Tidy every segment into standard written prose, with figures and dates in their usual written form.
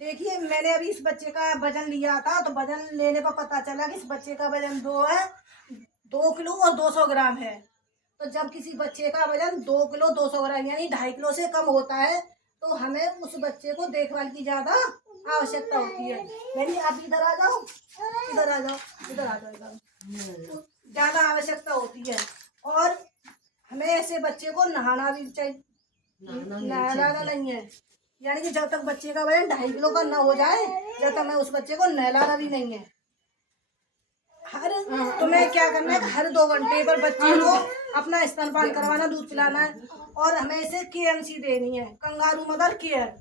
देखिए मैंने अभी इस बच्चे का वजन लिया था, तो वजन लेने पर पता चला कि इस बच्चे का वजन 2 किलो और 200 ग्राम है। तो जब किसी बच्चे का वजन 2 किलो 200 ग्राम यानी 2.5 किलो से कम होता है, तो हमें उस बच्चे को देखभाल की ज्यादा आवश्यकता होती है। नहीं, आप इधर आ जाओ, इधर आ जाओ, इधर आ जाओ, इधर ज्यादा आवश्यकता होती है। और हमें ऐसे बच्चे को नहाना भी चाहिए, नहलाना नहीं है, यानी कि जब तक बच्चे का वजन 2.5 किलो का ना हो जाए, जब तक हमें उस बच्चे को नहलाना भी नहीं है। तुम्हें क्या करना है, हर 2 घंटे पर बच्चे को अपना स्तनपान करवाना, दूध पिलाना है। और हमें इसे KMC देनी है, कंगारू मदर केयर।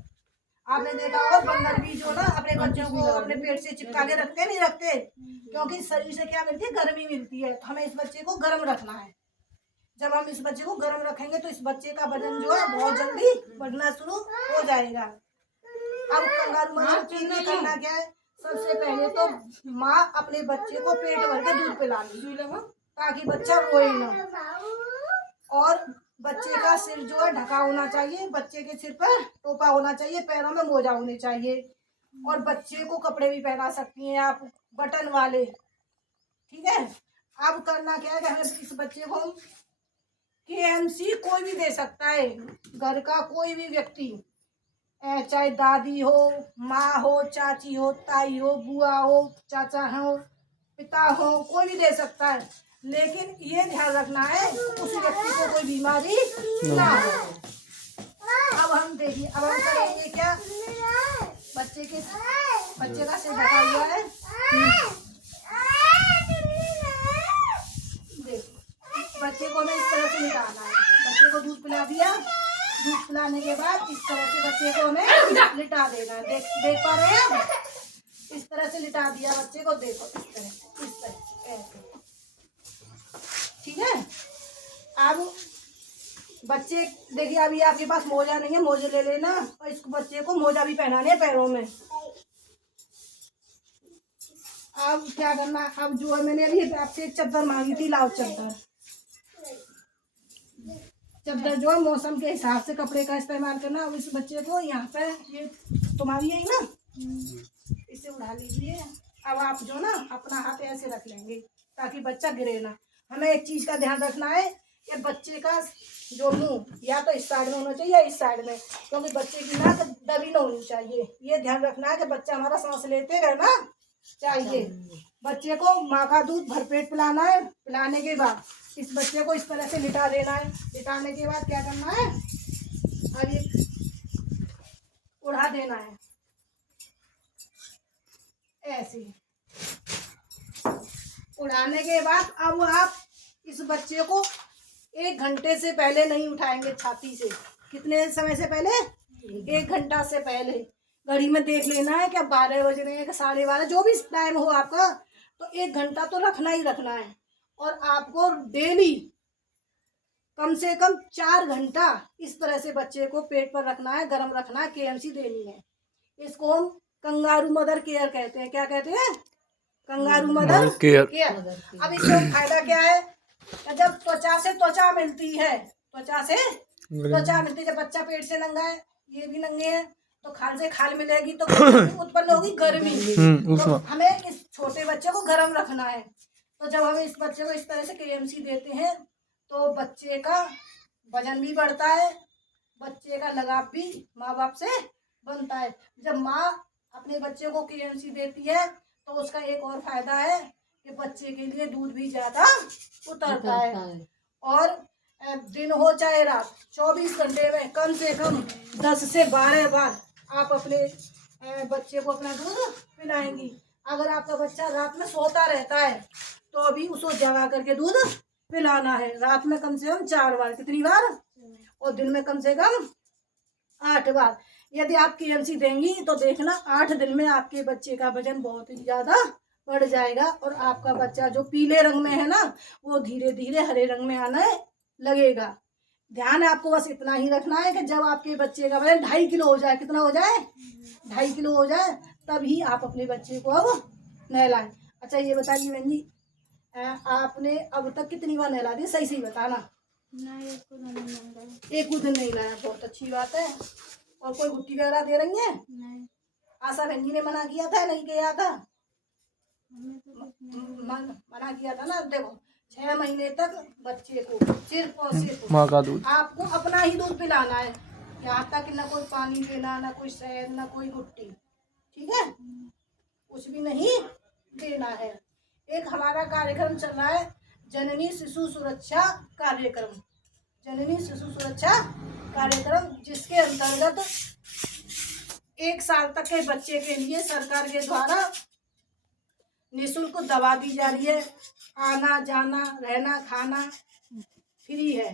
आपने देखा होगा बंदर भी जो ना अपने बच्चों को अपने पेट से चिपका के रखते नहीं रखते, क्योंकि शरीर से क्या मिलती है, गर्मी मिलती है। तो हमें इस बच्चे को गर्म रखना है। जब हम इस बच्चे को गर्म रखेंगे तो इस बच्चे का वजन जो है बहुत जल्दी बढ़ना शुरू हो जाएगा। अब कंगारू मदर के लिए करना क्या है, सबसे पहले तो माँ अपने बच्चे को पेट भर के दूध पिलानी, ताकि बच्चा रोए ना। और बच्चे का सिर जो है ढका होना चाहिए, बच्चे के सिर पर टोपा होना चाहिए, पैरों में मोजा होने चाहिए। और बच्चे को कपड़े भी पहना सकती हैं आप, बटन वाले, ठीक है। अब करना क्या है कि हमें इस बच्चे को KMC कोई भी दे सकता है, घर का कोई भी व्यक्ति, चाहे दादी हो, माँ हो, चाची हो, ताई हो, बुआ हो, चाचा हो, पिता हो, कोई भी दे सकता है। लेकिन ये ध्यान रखना है उस व्यक्ति को कोई बीमारी ना हो। अब हम देखिए, अब हम करेंगे क्या, बच्चे का सिर ढका हुआ है, बच्चे को हमें इस तरह से निकालना है। बच्चे को दूध पिला दिया, दूध पिलाने के बाद इस तरह से बच्चे को हमें लिटा देना है। देख पा रहे हैं, इस तरह से लिटा दिया बच्चे को, देखो इस तरह ऐसे, ठीक है। अब बच्चे देखिए, अभी आपके पास मोजा नहीं है, मोजे ले लेना, और इस बच्चे को मोजा भी पहनाने हैं पैरों में। अब क्या करना, अब जो है मैंने अभी आपसे एक चादर मांगी थी, लाओ चादर। चादर जो है मौसम के हिसाब से कपड़े का इस्तेमाल करना। अब इस बच्चे को यहाँ पे, ये तुम्हारी है ना, इसे उड़ा लीजिए। अब आप जो ना अपना हाथ ऐसे रख लेंगे ताकि बच्चा गिरे ना। हमें एक चीज का ध्यान रखना है कि बच्चे का जो मुंह या तो इस साइड में होना चाहिए या इस साइड में, क्योंकि बच्चे की नाक दबी ना होनी चाहिए। ये ध्यान रखना है कि बच्चा हमारा सांस लेते रहना चाहिए। बच्चे को माँ का दूध भरपेट पिलाना है। पिलाने के बाद इस बच्चे को इस तरह से लिटा देना है। लिटाने के बाद क्या करना है, अब ये उड़ा देना है ऐसे। उड़ाने के बाद अब आप इस बच्चे को 1 घंटे से पहले नहीं उठाएंगे छाती से। कितने समय से पहले? 1 घंटा से पहले। घड़ी में देख लेना है कि 12 बज रहे हैं कि 12:30, जो भी टाइम हो आपका, तो 1 घंटा तो रखना ही रखना है। और आपको डेली कम से कम 4 घंटा इस तरह से बच्चे को पेट पर रखना है, गर्म रखना है, KMC देनी है। इसको हम कंगारू मदर केयर कहते हैं। क्या कहते हैं? Kangaroo mother care. अब इससे फायदा क्या है, जब त्वचा से त्वचा मिलती है, त्वचा से त्वचा मिलती है, जब बच्चा पेट से नंगा है, ये भी नंगे हैं, तो खाल से खाल मिलेगी तो उत्पन्न होगी गर्मी। तो हमें इस छोटे बच्चे को गर्म रखना है। तो जब हम इस बच्चे को इस तरह से KMC देते हैं तो बच्चे का वजन भी बढ़ता है, बच्चे का लगाव भी माँ बाप से बनता है। जब माँ अपने बच्चे को KMC देती है तो उसका एक और फायदा है कि बच्चे के लिए दूध भी ज्यादा उतरता है। और दिन हो चाहे रात, 24 घंटे में कम से कम 10 से 12 बार आप अपने बच्चे को अपना दूध पिलाएंगी। अगर आपका बच्चा रात में सोता रहता है तो अभी उसको जगा करके दूध पिलाना है। रात में कम से कम 4 बार, कितनी बार? और दिन में कम से कम 8 बार। यदि आप KMC देंगी तो देखना 8 दिन में आपके बच्चे का वजन बहुत ही ज्यादा बढ़ जाएगा और आपका बच्चा जो पीले रंग में है ना, वो धीरे धीरे हरे रंग में आने लगेगा। ध्यान आपको बस इतना ही रखना है कि जब आपके बच्चे का वजन 2.5 किलो हो जाए, कितना हो जाए? 2.5 किलो हो जाए, तभी आप अपने बच्चे को अब नहलाएं। अच्छा ये बताइए बहन जी, आपने अब तक कितनी बार नहला दी? सही सही बताना। नहीं, एक दिन नहीं लाया, बहुत अच्छी बात है। और कोई गुट्टी वगैरह दे रही है? नहीं। आशा बहन जी ने मना किया था, नहीं किया था? मना किया था ना। देखो 6 महीने तक बच्चे को सिर्फ और सिर्फ माँ का दूध आपको अपना ही दूध पिलाना है। यहाँ तक ना कोई पानी देना, ना कोई शहद, ना कोई गुट्टी, ठीक है? कुछ भी नहीं देना है। एक हमारा कार्यक्रम चल रहा है, जननी शिशु सुरक्षा कार्यक्रम, जननी शिशु सुरक्षा कार्यक्रम, जिसके अंतर्गत 1 साल तक के बच्चे के लिए सरकार के द्वारा निःशुल्क दवा दी जा रही है। आना जाना रहना खाना फ्री है।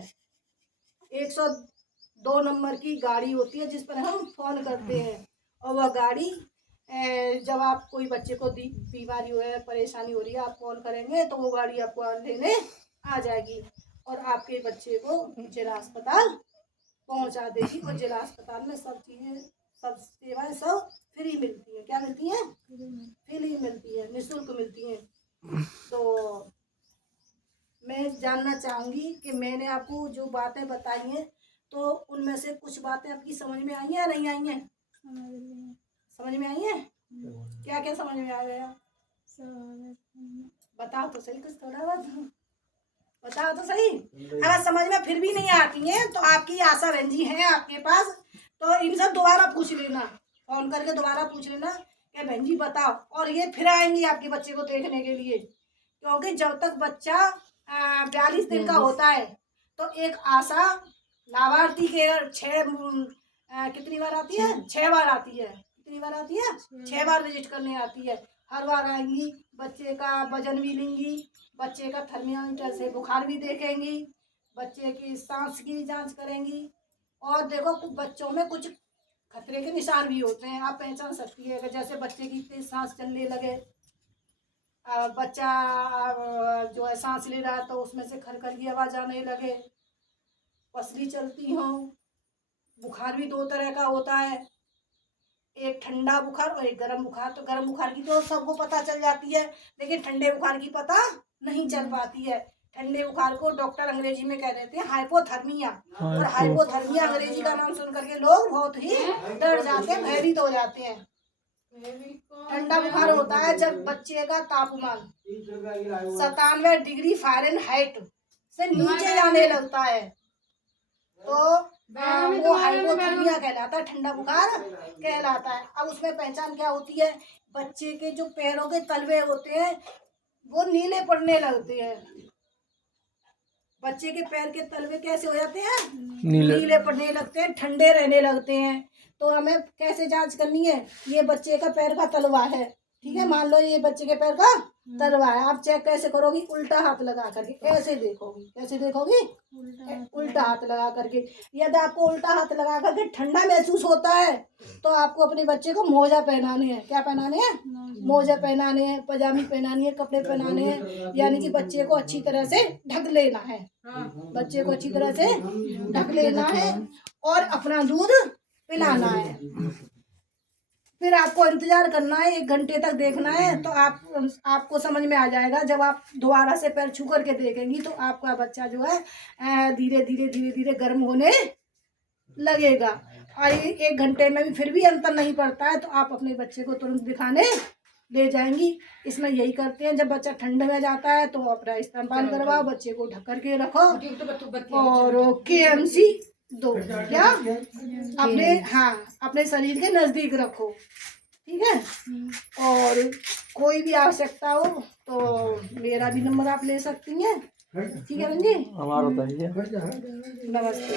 102 नंबर की गाड़ी होती है जिस पर हम फोन करते हैं, और वह गाड़ी जब आप कोई बच्चे को बीमारी हो है, परेशानी हो रही है, आप फोन करेंगे तो वो गाड़ी आपको लेने आ जाएगी और आपके बच्चे को जिला अस्पताल पहुंचा देगी। और जिला अस्पताल में सब चीज़ें, सब सेवाएं सब फ्री मिलती है। क्या मिलती है? फ्री मिलती है, निःशुल्क मिलती है। तो मैं जानना चाहूँगी कि मैंने आपको जो बातें बताई हैं, तो उनमें से कुछ बातें आपकी समझ में आई हैं या नहीं आई हैं? समझ में आई है? क्या क्या समझ में आ गया? बताओ तो सही, कुछ थोड़ा बहुत बताओ तो सही। अगर समझ में फिर भी नहीं आती है तो आपकी आशा बहन जी हैं आपके पास, तो इनसे दोबारा पूछ लेना, फोन करके दोबारा पूछ लेना कि बहन जी बताओ, और ये फिर आएंगी आपके बच्चे को देखने के लिए। क्योंकि जब तक बच्चा 42 दिन का होता है तो एक आशा लाभार्थी के 6 कितनी बार आती है? 6 बार आती है। कितनी बार आती है? 6 बार विजिट करने आती है। हर बार आएंगी, बच्चे का वजन भी लेंगी, बच्चे का थर्मामीटर से बुखार भी देखेंगी, बच्चे की सांस की जांच करेंगी। और देखो बच्चों में कुछ खतरे के निशान भी होते हैं, आप पहचान सकती है। जैसे बच्चे की तेज सांस चलने लगे, बच्चा जो है सांस ले रहा है तो उसमें से खरखर की आवाज़ आने लगे, पसली चलती हो, बुखार भी 2 तरह का होता है, एक ठंडा बुखार और एक गर्म बुखार। तो गर्म बुखार की तो सबको पता चल जाती है, लेकिन ठंडे बुखार की पता नहीं चल पाती है। ठंडे बुखार को डॉक्टर अंग्रेजी में कह देते हैं हाइपोथर्मिया, और हाइपोथर्मिया अंग्रेजी का नाम सुन करके लोग बहुत ही डर जाते हैं, भयभीत हो जाते हैं। ठंडा बुखार होता है जब बच्चे का तापमान 97 डिग्री फ़ारेनहाइट से नीचे जाने लगता है, तो वो हाइपोथर्मिया कहलाता है, ठंडा बुखार कहलाता है। अब उसमें पहचान क्या होती है? बच्चे के जो पैरों के तलवे होते हैं वो नीले पड़ने लगते हैं। बच्चे के पैर के तलवे कैसे हो जाते हैं? नीले पड़ने लगते हैं, ठंडे रहने लगते हैं। तो हमें कैसे जांच करनी है? ये बच्चे का पैर का तलवा है, ठीक है, मान लो ये बच्चे के पैर का तलवा है। आप चेक कैसे करोगी? उल्टा हाथ लगा करके ऐसे देखोगी। कैसे देखोगी? उल्टा हाथ लगा करके। यदि आपको उल्टा हाथ लगा करके ठंडा महसूस होता है तो आपको अपने बच्चे को मोजा पहनाने हैं। क्या पहनाने हैं? मोजा पहनाने हैं, पजामी पहनानी है, कपड़े पहनाने हैं, यानी कि बच्चे को अच्छी तरह से ढक लेना है। बच्चे को अच्छी तरह से ढक लेना है और अपना दूध पिलाना है। फिर आपको इंतजार करना है, 1 घंटे तक देखना है, तो आपको समझ में आ जाएगा। जब आप दोबारा से पैर छू करके देखेंगी तो आपका बच्चा जो है धीरे धीरे गर्म होने लगेगा। और 1 घंटे में भी फिर भी अंतर नहीं पड़ता है तो आप अपने बच्चे को तुरंत दिखाने ले जाएंगी। इसमें यही करते हैं, जब बच्चा ठंड में जाता है तो अपना स्तनपान करवाओ, बच्चे को ढक करके रखो और KMC दो, क्या अपने शरीर के नजदीक रखो, ठीक है। और कोई भी आवश्यकता हो तो मेरा भी नंबर आप ले सकती हैं, ठीक है बहन जी। हमारा नमस्ते।